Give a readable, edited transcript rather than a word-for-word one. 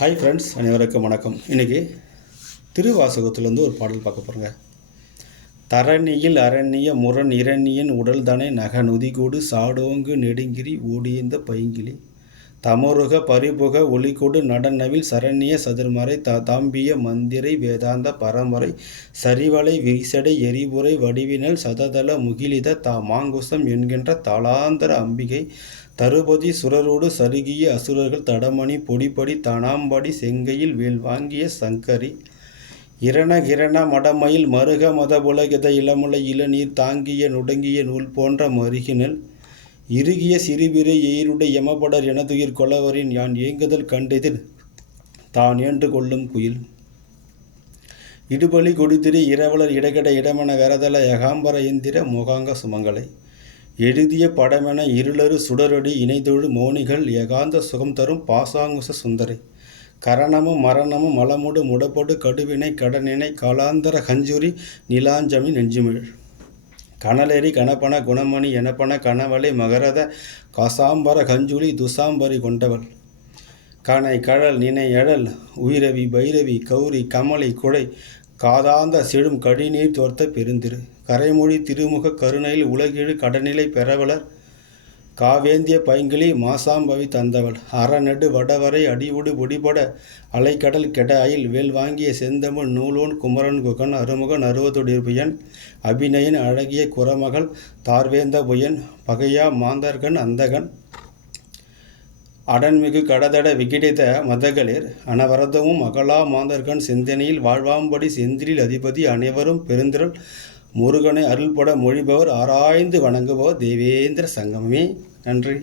Hi friends, அனைவருக்கும் வணக்கம். இன்றைக்கி திருவாசகத்துலேருந்து ஒரு பாடல் பார்க்க போகிறோங்க. தரணியில் அரண்ய முரண் இரணியன் உடல் தானே நக நுதிகூடு சாடோங்கு நெடுங்கிரி ஊடியந்த பைங்கிளி தமருக பரிபுக ஒளிகொடு நடனவில் சரண்ய சதுர்மறை தாம்பிய மந்திரை வேதாந்த பரம்பரை சரிவலை விரிசடை எரிபுரை வடிவினல் சததள முகிலித மாங்குசம் என்கின்ற தாளாந்தர அம்பிகை தருபதி சுரரோடு சருகிய அசுரர்கள் தடமணி பொடிப்படி தானாம்படி செங்கையில் வேல் வாங்கிய சங்கரி இரண மடமயில் மருக மதபுலகித இளமுலை இளநீர் தாங்கிய நுடங்கிய நூல் போன்ற மருகினல் இறுகிய சிறுபிறை எயிருடை எமபடர் எனதுயிர் கொலவரின் யான் ஏங்குதல் கண்டெதிர் தான் ஏன்று கொள்ளும் குயில் இடுபலி கொடிதிரி இரவலர் இடகட இடமென கரதல யகாம்பர இந்திர முகாங்க சுமங்களை எழுதிய படமென இருளரு சுடரொடி இணைதொழு மோனிகள் யகாந்த சுகம் தரும் பாசாங்குச சுந்தரை கரணமும் மரணமும் மலமுடு முடப்படு கடுவினை கடனினை காலாந்தர கஞ்சுரி நிலாஞ்சமி நெஞ்சுமிழ் கனலெறி கணப்பன குணமணி எனப்பன கனவலை மகரத காசாம்பர கஞ்சுளி துசாம்பரி கொண்டவள் கனை கழல் நினை எழல் உயிரவி பைரவி கௌரி கமலை குழை காதாந்த செழும் கடிநீர் தோர்த்த பெருந்திரு கரைமொழி திருமுக கருணையில் உலகிழு கடநிலை பெறவலர் காவேந்திய பைங்கிளி மாசாம்பவி தந்தவள் அறநெடு வடவரை அடிவுடு பொடிபட அலைக்கடல் கெட அயில் வேல் வாங்கிய செந்தமிழ் நூலோன் குமரன் குகன் அருமுகன் அருவதொடிர்புயன் அபிநயன் அழகிய குரமகள் தார்வேந்த புயன் பகையா மாந்தர்கன் அந்தகன் அடன்மிகு கடதட விகிடித மதகளிர் அனவரதமும் அகலா மாந்தர்கன் செந்தனையில் வாழ்வாம்படி செந்திலில் அதிபதி அனைவரும் பெருந்திரள் முருகனை அருள்பட மொழிபவர் ஆராய்ந்து வணங்குபவர் தேவேந்திர சங்கமே. நன்றி.